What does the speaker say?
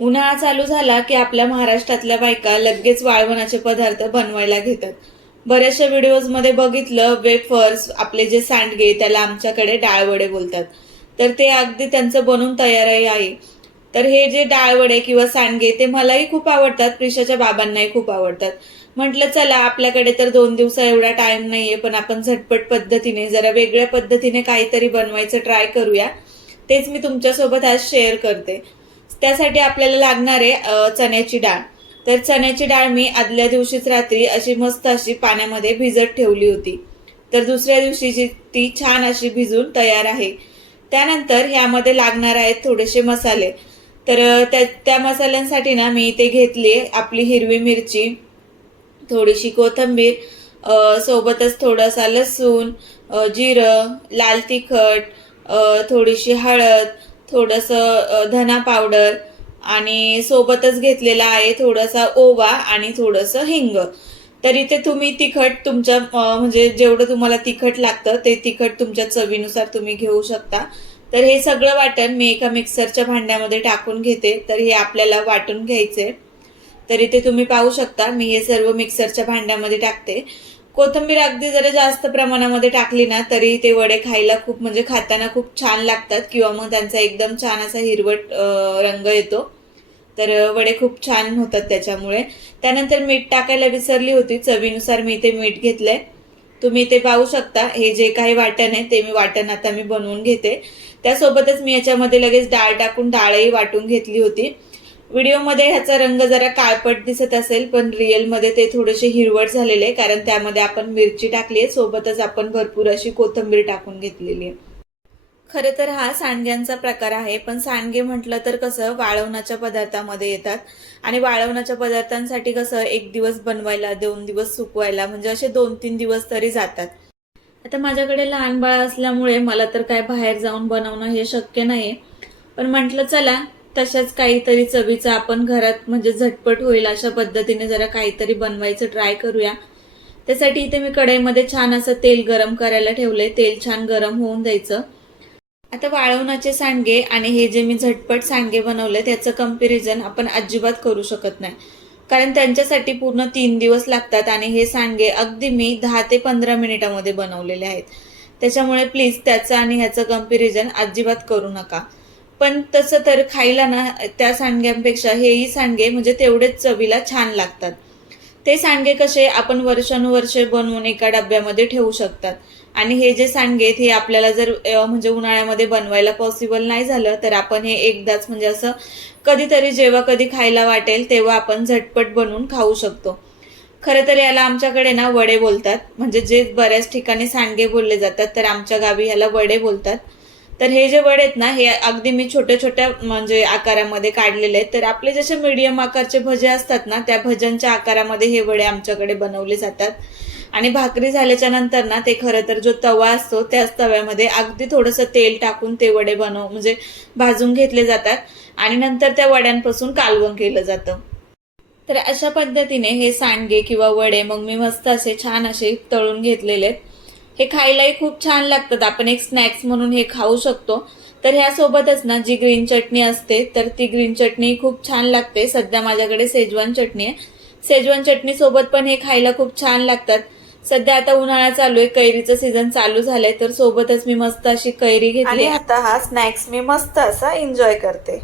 उन्हाळा चालू झाला की आपल्या महाराष्ट्रातल्या बायका लगेच वाळवणाचे पदार्थ बनवायला घेतात. बऱ्याचशा व्हिडिओजमध्ये बघितलं वेफर्स आपले जे सांडगे त्याला आमच्याकडे डाळवडे बोलतात. तर ते अगदी त्यांचं बनून तयारही आहे. तर हे जे डाळवडे किंवा सांडगे ते मलाही खूप आवडतात प्रिशाच्या बाबांनाही खूप आवडतात. म्हटलं चला आपल्याकडे तर दोन दिवसा एवढा टाइम नाहीये पण आपण झटपट पद्धतीने जरा वेगळ्या पद्धतीने काहीतरी बनवायचं ट्राय करूया. तेच मी तुमच्यासोबत आज शेअर करते. त्यासाठी आपल्याला लागणार आहे चण्याची डाळ. तर चण्याची डाळ मी आदल्या दिवशीच रात्री अशी मस्त अशी पाण्यामध्ये भिजत ठेवली होती. तर दुसऱ्या दिवशीची ती छान अशी भिजून तयार आहे. त्यानंतर ह्यामध्ये लागणार आहेत थोडेसे मसाले. तर त्या त्या मसाल्यांसाठी ना मी इथे घेतली आपली हिरवी मिरची थोडीशी कोथिंबीर सोबतच थोडासा लसूण जिरं लाल तिखट थोडीशी हळद थोडंसं धना पावडर आणि सोबतच घेतलेला आहे थोडासा ओवा आणि थोडंसं हिंग. तर इथे तुम्ही तिखट तुमच्या म्हणजे जेवढं तुम्हाला तिखट लागतं ते तिखट तुमच्या चवीनुसार तुम्ही घेऊ शकता. तर हे सगळं वाटण मी एका मिक्सरच्या भांड्यामध्ये टाकून घेते. तर हे आपल्याला वाटून घ्यायचे तर इथे तुम्ही पाहू शकता मी हे सर्व मिक्सरच्या भांड्यामध्ये टाकते. कोथिंबीर अगदी जरा जास्त प्रमाणामध्ये टाकली ना तरी ते वडे खायला खूप म्हणजे खाताना खूप छान लागतात किंवा मग त्यांचा एकदम छान असा हिरवट रंग येतो. तर वडे खूप छान होतात त्याच्यामुळे. त्यानंतर मीठ टाकायला विसरली होती चवीनुसार मी ते मीठ घेतलंय. तुम्ही ते पाहू शकता. हे जे काही वाटण आहे ते मी वाटण आता मी बनवून घेते. त्यासोबतच मी याच्यामध्ये लगेच डाळ टाकून डाळही वाटून घेतली होती. व्हिडिओमध्ये ह्याचा रंग जरा काळपट दिसत असेल पण रिअलमध्ये ते थोडेसे हिरवट झालेले आहे कारण त्यामध्ये आपण मिरची टाकली आहे सोबतच आपण भरपूर अशी कोथिंबीर टाकून घेतलेली आहे. खरं तर हा सांडग्यांचा प्रकार आहे पण सांडगे म्हटलं तर कसं वाळवणाच्या पदार्थामध्ये येतात. आणि वाळवणाच्या पदार्थांसाठी कसं एक दिवस बनवायला दोन दिवस सुकवायला म्हणजे असे दोन तीन दिवस तरी जातात. आता माझ्याकडे लहान बाळ असल्यामुळे मला तर काय बाहेर जाऊन बनवणं हे शक्य नाही पण म्हटलं चला तशाच काहीतरी चवीचं आपण घरात म्हणजे झटपट होईल अशा पद्धतीने जरा काहीतरी बनवायचं ट्राय करूया. त्यासाठी इथे मी कढईमध्ये छान असं तेल गरम करायला ठेवलंय. तेल छान गरम होऊन द्यायचं. आता वाळवणाचे सांडगे आणि हे जे मी झटपट सांडगे बनवले त्याचं कंपॅरिझन आपण अजिबात करू शकत नाही. कारण त्यांच्यासाठी पूर्ण तीन दिवस लागतात आणि हे सांडगे अगदी मी दहा ते पंधरा मिनिटामध्ये बनवलेले आहेत. त्याच्यामुळे प्लीज त्याचं आणि ह्याचं कंपॅरिझन अजिबात करू नका. पण तसं तर खायला ना त्या सांडग्यांपेक्षा हेही सांडगे म्हणजे तेवढेच चवीला छान लागतात. ते सांडगे कसे आपण वर्षानुवर्षे बनवून एका डब्यामध्ये ठेवू शकतात. आणि हे जे सांडगे आहेत, हे आपल्याला जर म्हणजे उन्हाळ्यामध्ये बनवायला पॉसिबल नाही झालं तर आपण हे एकदाच म्हणजे असं कधीतरी जेव्हा कधी खायला वाटेल तेव्हा आपण झटपट बनवून खाऊ शकतो. खरं तर याला आमच्याकडे ना वडे बोलतात. म्हणजे जे बऱ्याच ठिकाणी सांडगे बोलले जातात तर आमच्या गावी ह्याला वडे बोलतात. तर हे जे वडे आहेत ना हे अगदी मी छोट्या छोट्या म्हणजे आकारामध्ये काढलेले आहेत. तर आपले जसे मीडियम आकारचे भजे असतात ना त्या भज्यांच्या आकारामध्ये हे वडे आमच्याकडे बनवले जातात. आणि भाकरी झाल्याच्यानंतर ना ते खरं तर जो तवा असतो त्याच तव्यामध्ये अगदी थोडंसं तेल टाकून ते वडे बनव म्हणजे भाजून घेतले जातात. आणि नंतर त्या वड्यांपासून कालवण केलं जातं. तर अशा पद्धतीने हे सांडगे किंवा वडे मग मी मस्त असे छान असे तळून घेतलेले आहेत. हे खायलाही खूप छान लागतात. आपण एक स्नॅक्स म्हणून हे खाऊ शकतो. तर ह्यासोबतच ना जी ग्रीन चटणी असते तर ती ग्रीन चटणी खूप छान लागते. सध्या माझ्याकडे सेजवान चटणी आहे. सेजवान चटणी सोबत पण हे खायला खूप छान लागतात. सध्या आता उन्हाळा चालू आहे कैरीचं सीझन चालू झालंय तर सोबतच मी मस्त अशी कैरी घेतली आता हा स्नॅक्स मी मस्त असा एन्जॉय करते.